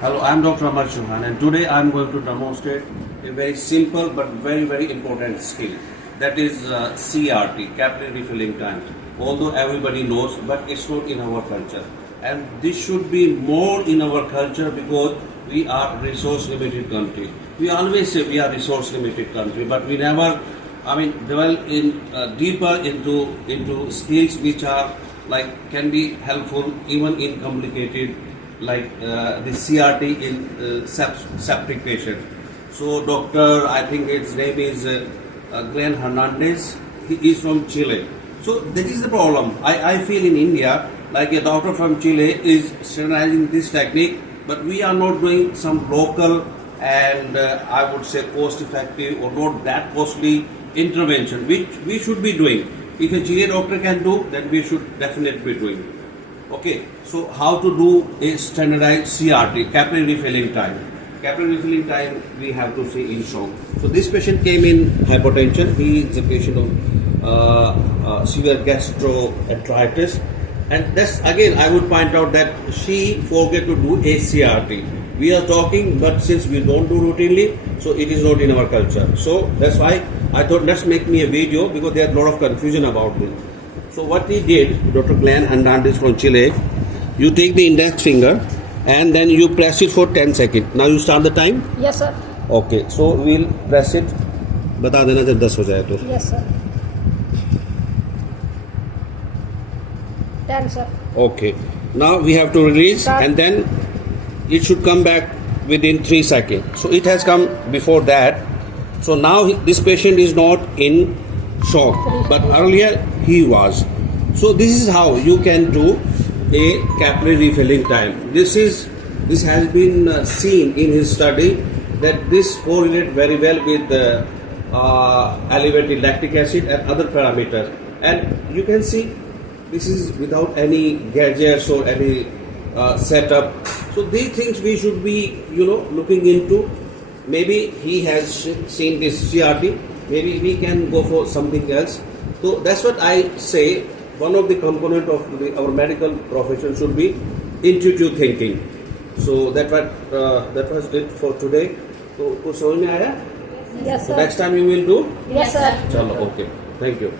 Hello, I'm Dr. Amar Chauhan, and today I'm going to demonstrate a very simple but very important skill. That is CRT, capillary refilling time. Although everybody knows, but it's not in our culture. And this should be more in our culture because we are resource limited country. We always say we are resource limited country, but we never, dwell in deeper into skills which are can be helpful even in complicated the CRT in septic patient. So doctor, I think his name is Glenn Hernandez. He is from Chile. So that is the problem. I feel in India, like a doctor from Chile is standardizing this technique, but we are not doing some local and I would say cost effective or not that costly intervention, which we should be doing. If a Chilean doctor can do, then we should definitely be doing. Okay, so how to do a standardized CRT, capillary refilling time. Capillary refilling time we have to see in shock. So this patient came in hypotension. He is a patient of severe gastroenteritis, and that's again I would point out that she forget to do a CRT. We are talking, but since we don't do routinely, so it is not in our culture. So that's why I thought let's make me a video because there is a lot of confusion about this. So what he did, Dr. Glenn Hernandez from Chile, you take the index finger and then you press it for 10 seconds. Now you start the time? Yes, sir. Okay, so we'll press it. बता देना जब 10 हो जाए तो. Yes, sir. 10, sir. Okay. Now we have to release and then it should come back within 3 seconds. So it has come before that. So now this patient is not in shock, but earlier he was. So this is how you can do a capillary refilling time. This has been seen in his study that this correlates very well with the elevated lactic acid and other parameters. And you can see this is without any gadgets or any setup. So these things we should be looking into. Maybe he has seen this CRT. Maybe we can go for something else. So that's what I say. One of the component of our medical profession should be intuitive thinking. So that was it for today. So कुछ समझ में आया? Yes, So sir. next time you will do? Yes, sir. चलो, okay. Thank you.